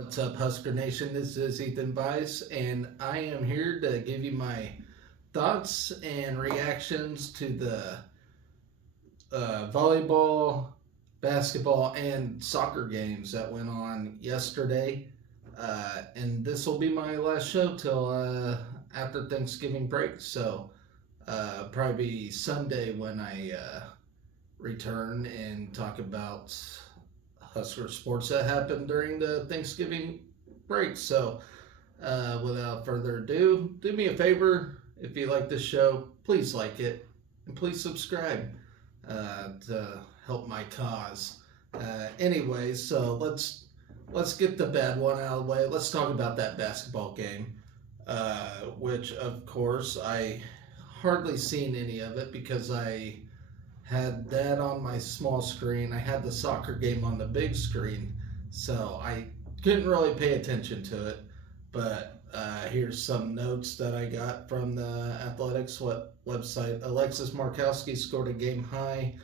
What's up, Husker Nation? This is Ethan Weiss, and I am here to give you my thoughts and reactions to the volleyball, basketball, and soccer games that went on yesterday. And this will be my last show till after Thanksgiving break, so probably Sunday when I return and talk about Husker sports that happened during the Thanksgiving break. So, without further ado, do me a favor. If you like this show, please like it and please subscribe to help my cause. Anyway, so let's get the bad one out of the way. Let's talk about that basketball game, which of course I hardly seen any of it because I had that on my small screen. I had the soccer game on the big screen, so I couldn't really pay attention to it. But here's some notes that I got from the athletics website. Alexis Markowski scored a game high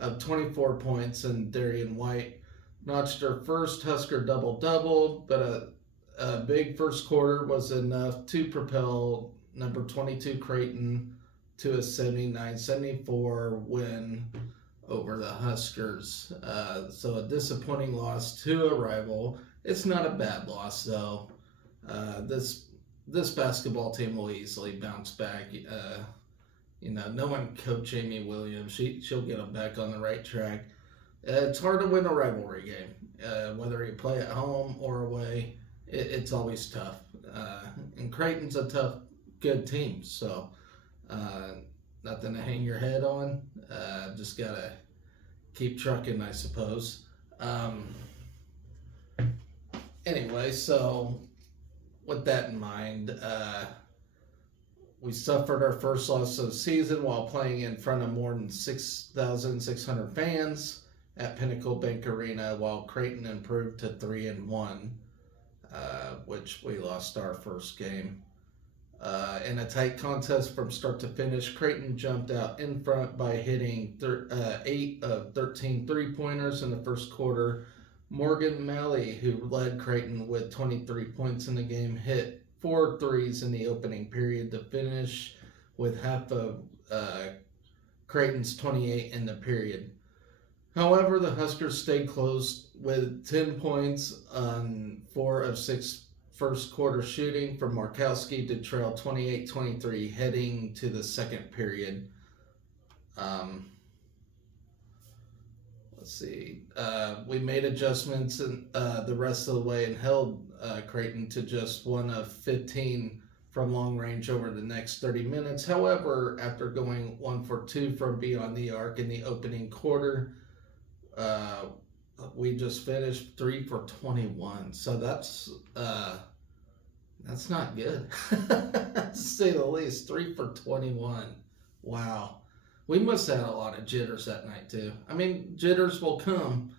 of 24 points, and Darian White notched her first Husker double-double, but a big first quarter was enough to propel number 22 Creighton to a 79-74 win over the Huskers. So a disappointing loss to a rival. It's not a bad loss, though. This basketball team will easily bounce back. Knowing Coach Amy Williams, she'll get them back on the right track. It's hard to win a rivalry game, whether you play at home or away. It's always tough. And Creighton's a tough, good team, so nothing to hang your head on. Just gotta keep trucking, I suppose. Anyway, so with that in mind, we suffered our first loss of the season while playing in front of more than 6,600 fans at Pinnacle Bank Arena, while Creighton improved to 3-1, which we lost our first game. In a tight contest from start to finish, Creighton jumped out in front by hitting 8 of 13 three-pointers in the first quarter. Morgan Malley, who led Creighton with 23 points in the game, hit 4 threes in the opening period to finish with half of Creighton's 28 in the period. However, the Huskers stayed close with 10 points on 4 of 6 first quarter shooting from Markowski to trail 28-23 heading to the second period. Let's see. We made adjustments in, the rest of the way and held Creighton to just 1 of 15 from long range over the next 30 minutes. However, after going 1 for 2 from beyond the arc in the opening quarter, we just finished 3 for 21. So that's not good, to say the least. 3 for 21. Wow. We must have had a lot of jitters that night, too. I mean, jitters will come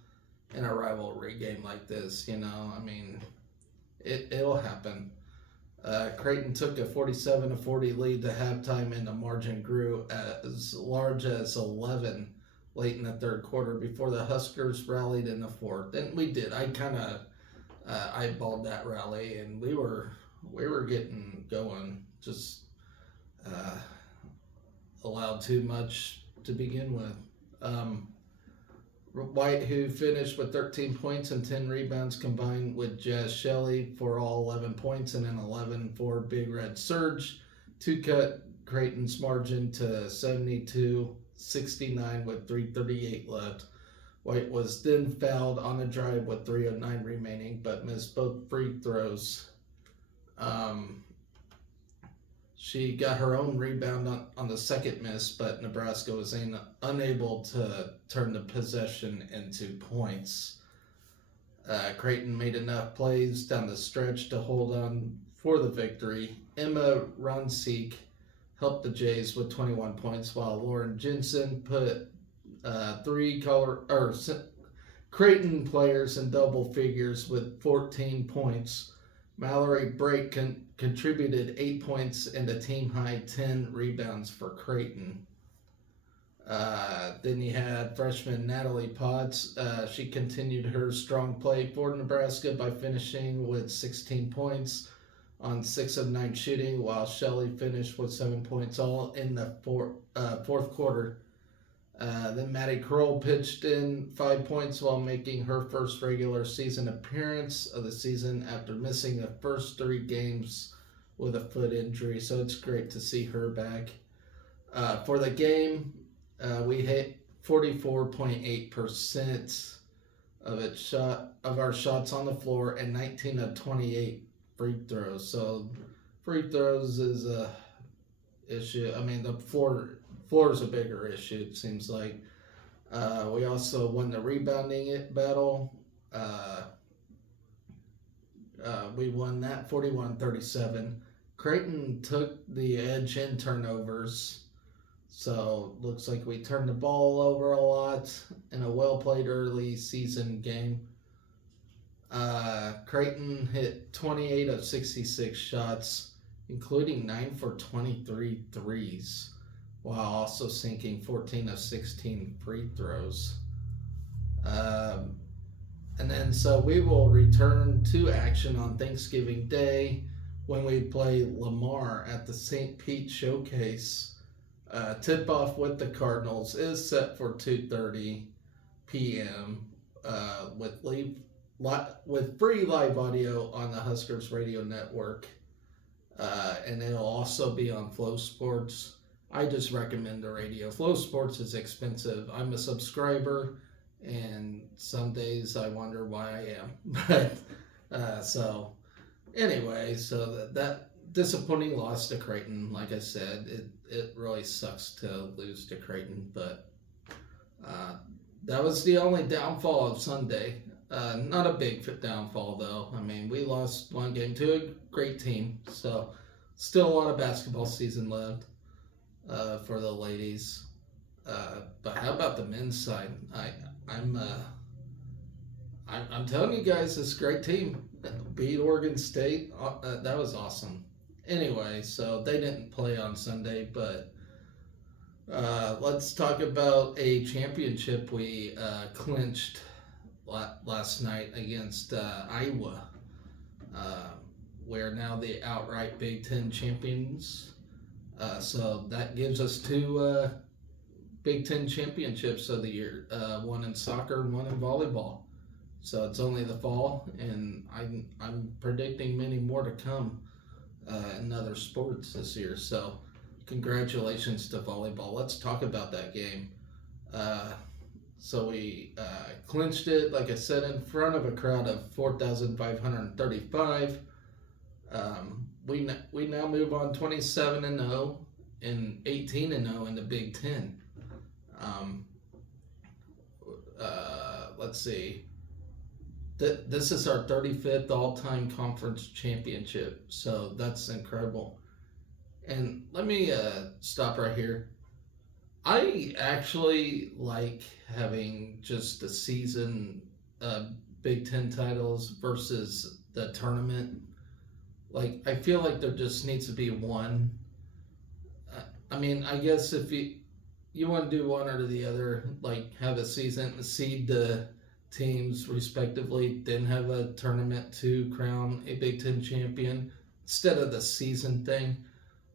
in a rivalry game like this, I mean, it'll happen. Creighton took a 47-40 lead to halftime, and the margin grew as large as 11 late in the third quarter before the Huskers rallied in the fourth. And we did. I kind of eyeballed that rally, and we were getting going. Just allowed too much to begin with. White, who finished with 13 points and 10 rebounds, combined with Jazz Shelley for all 11 points and an 11 for Big Red Surge to cut Creighton's margin to 72-69 with 3:38 left. White was then fouled on a drive with 3:09 remaining, but missed both free throws. She got her own rebound on the second miss, but Nebraska was unable to turn the possession into points. Creighton made enough plays down the stretch to hold on for the victory. Emma Ronseek helped the Jays with 21 points, while Lauren Jensen put Creighton players in double figures with 14 points. Mallory Brake contributed 8 points and a team-high 10 rebounds for Creighton. Then you had freshman Natalie Potts. She continued her strong play for Nebraska by finishing with 16 points on 6 of 9 shooting, while Shelley finished with 7 points all in the fourth quarter. Then Maddie Kroll pitched in 5 points while making her first regular season appearance of the season after missing the first 3 games with a foot injury. So it's great to see her back. For the game, we hit 44.8% of our shots on the floor and 19 of 28 free throws. So free throws is a issue. I mean, the floor is a bigger issue, it seems like. We also won the rebounding battle. We won that 41-37. Creighton took the edge in turnovers. So looks like we turned the ball over a lot in a well-played early season game. Creighton hit 28 of 66 shots, including 9 for 23 threes, while also sinking 14 of 16 free throws. And then so we will return to action on Thanksgiving Day when we play Lamar at the St. Pete Showcase. Tip-off with the Cardinals is set for 2:30 p.m. With free live audio on the Huskers radio network. And it'll also be on Flow Sports. I just recommend the radio. Flow Sports is expensive. I'm a subscriber, and some days I wonder why I am. But so anyway, so that disappointing loss to Creighton. Like I said, it really sucks to lose to Creighton, but that was the only downfall of Sunday. Not a big downfall, though. I mean, we lost one game to a great team, so still a lot of basketball season left for the ladies. But how about the men's side? I'm telling you guys, this great team beat Oregon State. That was awesome. Anyway, so they didn't play on Sunday, but let's talk about a championship we clinched last night against Iowa. We're now the outright Big Ten champions. So that gives us 2 Big Ten championships of the year, one in soccer and one in volleyball. So it's only the fall, and I'm predicting many more to come in other sports this year. So congratulations to volleyball. Let's talk about that game. So we clinched it, like I said, in front of a crowd of 4,535. We now move on 27-0 and 18-0 in the Big Ten. Let's see. This is our 35th all-time conference championship, so that's incredible. And let me stop right here. I actually like having just the season Big Ten titles versus the tournament. Like, I feel like there just needs to be one. I mean, I guess if you want to do one or the other, like have a season, seed the teams respectively, then have a tournament to crown a Big Ten champion instead of the season thing.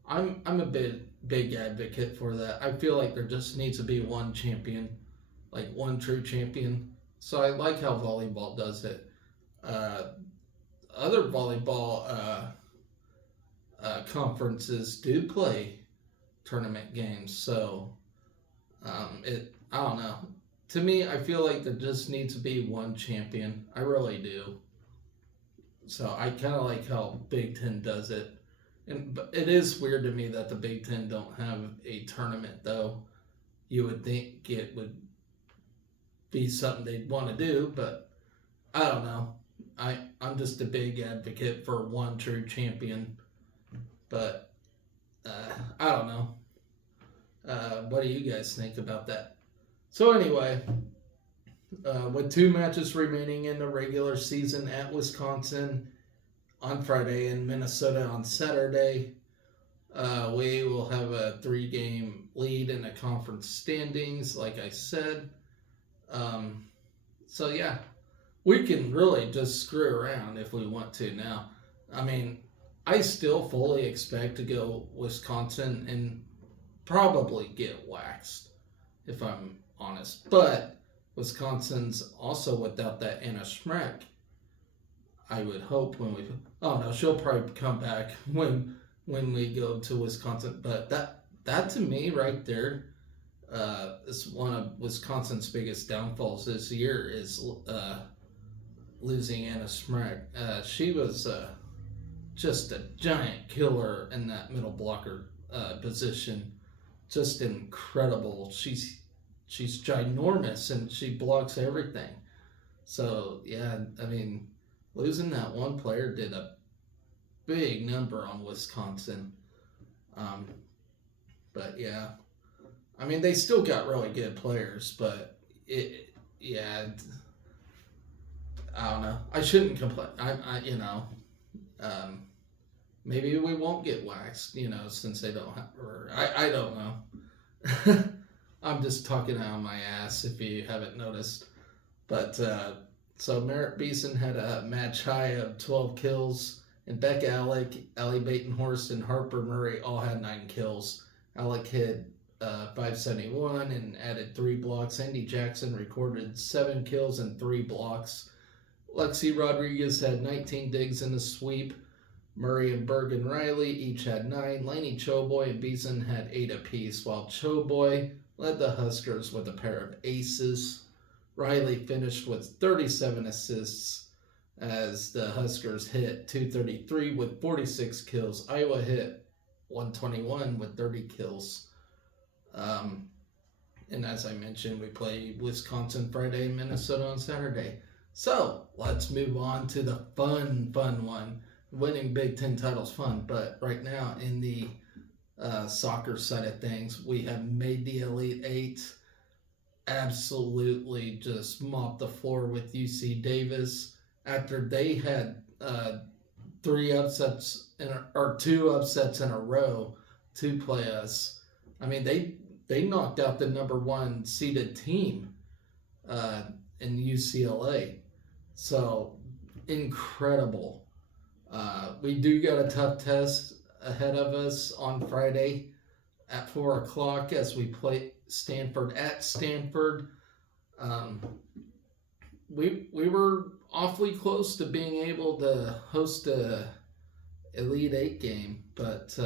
I'm a big advocate for that. I feel like there just needs to be one champion, like one true champion. So I like how volleyball does it. Other volleyball conferences do play tournament games, so I don't know. To me, I feel like there just needs to be one champion. I really do. So I kind of like how Big Ten does it. But it is weird to me that the Big Ten don't have a tournament, though. You would think it would be something they'd want to do, but I don't know. I'm just a big advocate for one true champion, but I don't know. What do you guys think about that? So anyway, with 2 matches remaining in the regular season at Wisconsin on Friday and Minnesota on Saturday, We will have a 3-game lead in the conference standings, like I said. Um, so, yeah, we can really just screw around if we want to now. I mean, I still fully expect to go Wisconsin and probably get waxed, if I'm honest. But Wisconsin's also without that Anna Schreck. I would hope when we. Oh no, she'll probably come back when we go to Wisconsin. But that to me right there is one of Wisconsin's biggest downfalls this year is losing Anna Smrek. She was just a giant killer in that middle blocker position. Just incredible. She's ginormous and she blocks everything. So yeah, I mean, losing that one player did a big number on Wisconsin. Um, but yeah, I mean they still got really good players, but yeah, I don't know. I shouldn't complain. Um, maybe we won't get waxed, since they don't have. Or I don't know. I'm just talking out of my ass if you haven't noticed. But so Merritt Beeson had a match high of 12 kills, and Becca Alec, Allie Batenhorst, and Harper Murray all had 9 kills. Alec hit 571 and added 3 blocks. Andy Jackson recorded 7 kills and 3 blocks. Lexi Rodriguez had 19 digs in the sweep. Murray and Bergen Riley each had 9. Laney Choboy and Beeson had 8 apiece, while Choboy led the Huskers with a pair of aces. Riley finished with 37 assists as the Huskers hit 233 with 46 kills. Iowa hit 121 with 30 kills. And as I mentioned, we play Wisconsin Friday and Minnesota on Saturday. So let's move on to the fun one. Winning Big Ten titles fun, but right now in the soccer side of things, we have made the Elite Eight. Absolutely just mopped the floor with UC Davis after they had 2 upsets in a row to play us. I mean, they knocked out the number 1 seeded team in UCLA. So incredible. We do got a tough test ahead of us on Friday at 4 o'clock as we play Stanford at Stanford. We were awfully close to being able to host a Elite Eight game, but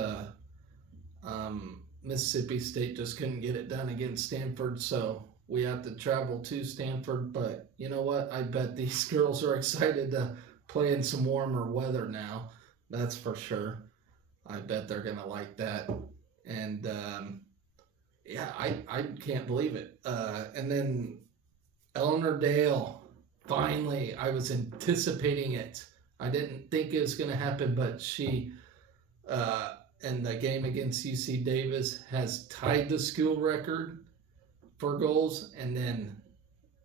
Mississippi State just couldn't get it done against Stanford, so we have to travel to Stanford. But you know what? I bet these girls are excited to play in some warmer weather now. That's for sure. I bet they're going to like that. And yeah, I can't believe it. And then Eleanor Dale, finally, I was anticipating it. I didn't think it was going to happen, but she, in the game against UC Davis, has tied the school record for goals and then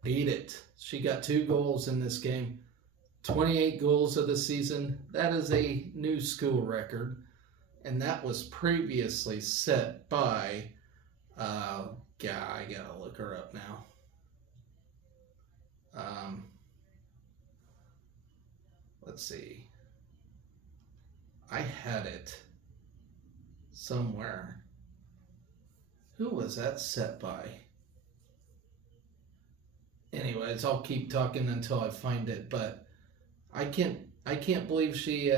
beat it. She got 2 goals in this game. 28 goals of the season. That is a new school record. And that was previously set by, I gotta look her up now. Let's see. I had it somewhere. Who was that set by? Anyways, I'll keep talking until I find it, but I can't believe she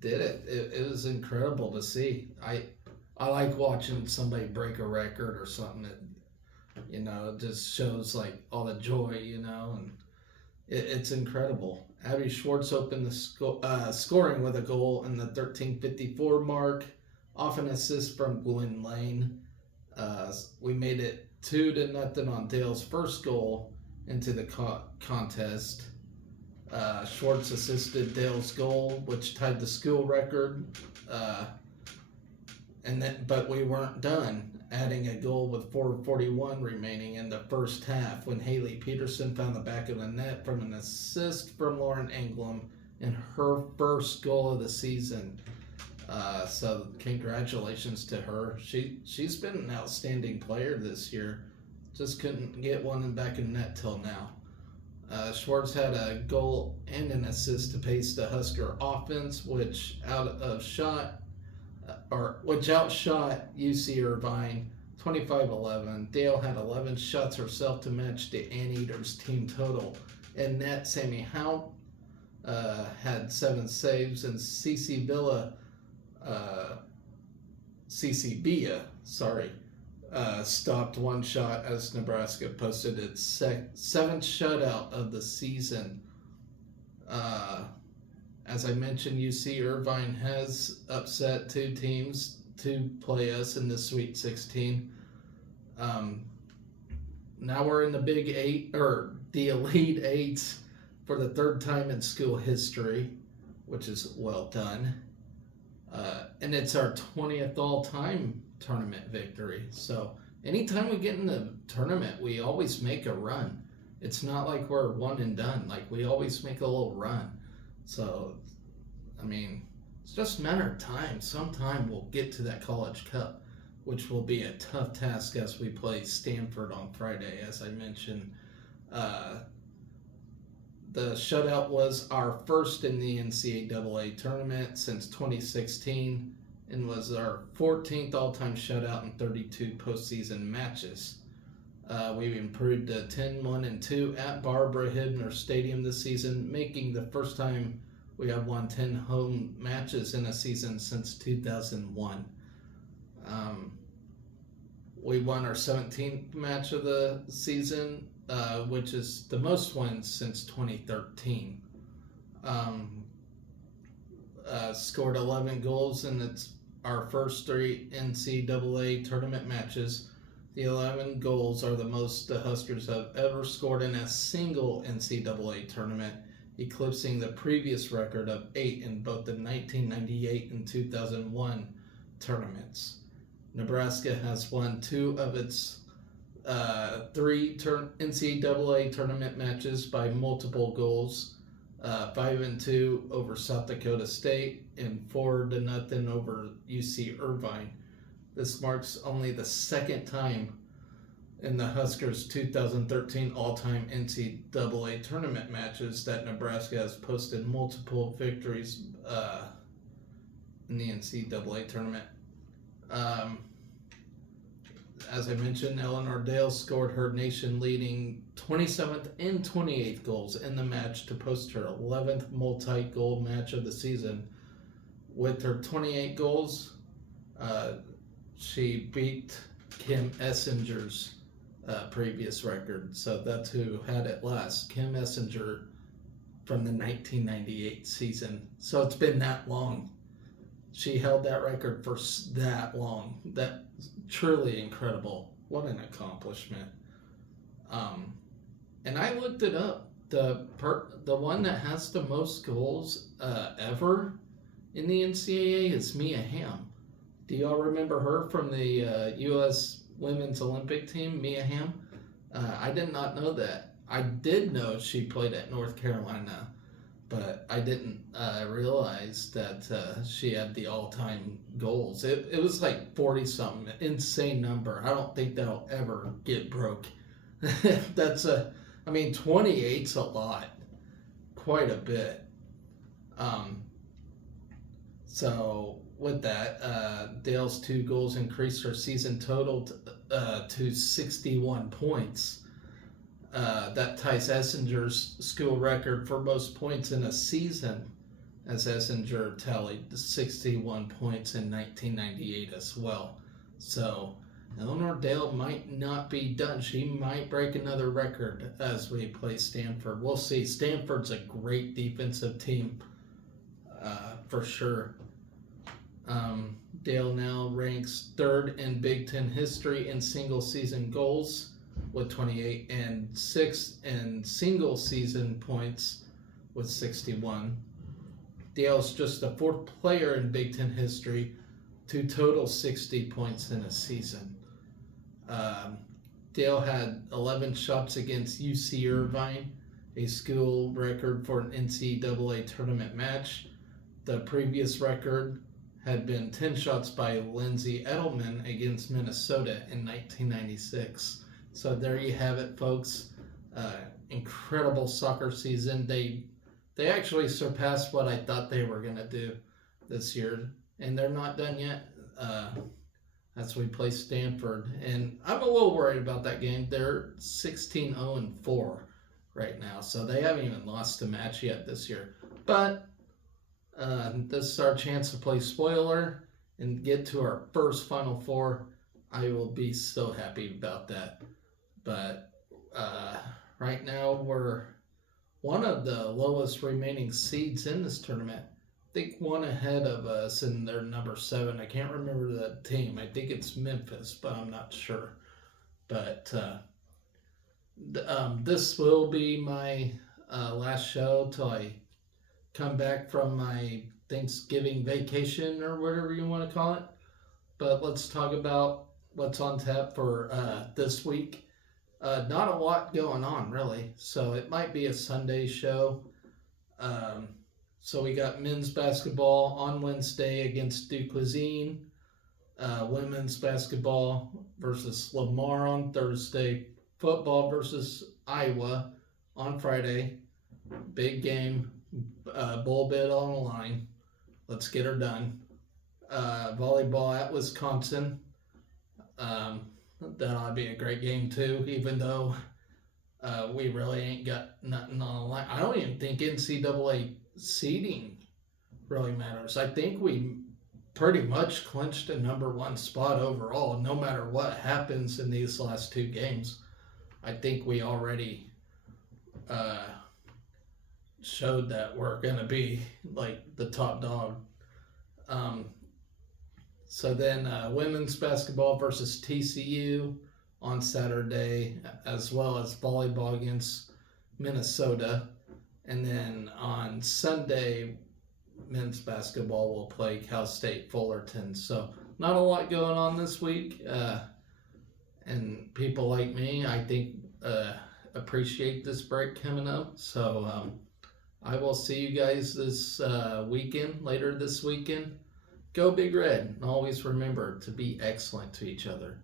did it. It was incredible to see. I like watching somebody break a record or something that it just shows like all the joy, and it's incredible. Abby Schwartz opened the scoring with a goal in the 13:54 mark, off an assist from Gwen Lane. We made it 2-0 on Dale's first goal into the contest. Schwartz assisted Dale's goal, which tied the school record. But we weren't done, adding a goal with 4:41 remaining in the first half when Haley Peterson found the back of the net from an assist from Lauren Englum in her first goal of the season. So congratulations to her. She's been an outstanding player this year. Just couldn't get one back in net till now. Schwartz had a goal and an assist to pace the Husker offense, which outshot UC Irvine 25-11. Dale had 11 shots herself to match the Anteaters team total. In net, Sammy Howe had 7 saves, and CC stopped 1 shot as Nebraska posted its 7th shutout of the season. As I mentioned, UC Irvine has upset 2 teams to play us in the Sweet 16. Now we're in the Big 8, or the Elite 8 for the 3rd time in school history, which is well done. And it's our 20th all-time tournament victory. So anytime we get in the tournament, we always make a run. It's not like we're one and done. Like, we always make a little run. So, I mean, it's just a matter of time. Sometime we'll get to that College Cup, which will be a tough task as we play Stanford on Friday, as I mentioned. The shutout was our first in the NCAA tournament since 2016 and was our 14th all-time shutout in 32 postseason matches. We've improved to 10-1-2 at Barbara Hibner Stadium this season, making the first time we have won 10 home matches in a season since 2001. We won our 17th match of the season, which is the most wins since 2013. Scored 11 goals in our first 3 NCAA tournament matches. The 11 goals are the most the Huskers have ever scored in a single NCAA tournament, eclipsing the previous record of 8 in both the 1998 and 2001 tournaments. Nebraska has won 2 of its 3 NCAA tournament matches by multiple goals, 5-2 over South Dakota State and 4-0 over UC Irvine. This marks only the 2nd time in the Huskers' 2013 all-time NCAA tournament matches that Nebraska has posted multiple victories in the NCAA tournament. As I mentioned, Eleanor Dale scored her nation-leading 27th and 28th goals in the match to post her 11th multi-goal match of the season. With her 28 goals, she beat Kim Essinger's previous record. So that's who had it last. Kim Essinger from the 1998 season. So it's been that long. She held that record for that long. That's truly incredible. What an accomplishment. And I looked it up. The one that has the most goals ever in the NCAA is Mia Hamm. Do y'all remember her from the U.S. Women's Olympic team, Mia Hamm? I did not know that. I did know she played at North Carolina, but I didn't realize that she had the all-time goals. It was like 40-something, insane number. I don't think that'll ever get broke. 28's a lot, quite a bit. So with that, Dale's 2 goals increased her season total to 61 points. That ties Essinger's school record for most points in a season, as Essinger tallied 61 points in 1998 as well. So Eleanor Dale might not be done. She might break another record as we play Stanford. We'll see. Stanford's a great defensive team, for sure. Dale now ranks 3rd in Big Ten history in single-season goals with 28 and 6th in single-season points with 61. Dale's just the 4th player in Big Ten history to total 60 points in a season. Dale had 11 shots against UC Irvine, a school record for an NCAA tournament match. The previous record had been 10 shots by Lindsay Edelman against Minnesota in 1996. So there you have it, folks. Incredible soccer season. They actually surpassed what I thought they were going to do this year, and they're not done yet. As we play Stanford, and I'm a little worried about that game. They're 16-0-4 right now, so they haven't even lost a match yet this year. But this is our chance to play spoiler and get to our first Final Four. I will be so happy about that. But right now we're one of the lowest remaining seeds in this tournament. I think one ahead of us, and they're number 7. I can't remember the team. I think it's Memphis, but I'm not sure. But this will be my last show till I come back from my Thanksgiving vacation or whatever you want to call it. But let's talk about what's on tap for this week. Not a lot going on, really. So it might be a Sunday show. So we got men's basketball on Wednesday against Duquesne, women's basketball versus Lamar on Thursday, football versus Iowa on Friday, big game, bowl bid on the line. Let's get her done. Volleyball at Wisconsin. That ought to be a great game too, even though we really ain't got nothing on the line. I don't even think NCAA seeding really matters. I think we pretty much clinched a number 1 spot overall, no matter what happens in these last 2 games. I think we already showed that we're going to be like the top dog. So then women's basketball versus TCU on Saturday, as well as volleyball against Minnesota. And then on Sunday, men's basketball will play Cal State Fullerton. So not a lot going on this week. And people like me, I think, appreciate this break coming up. So I will see you guys this weekend, later this weekend. Go Big Red. And always remember to be excellent to each other.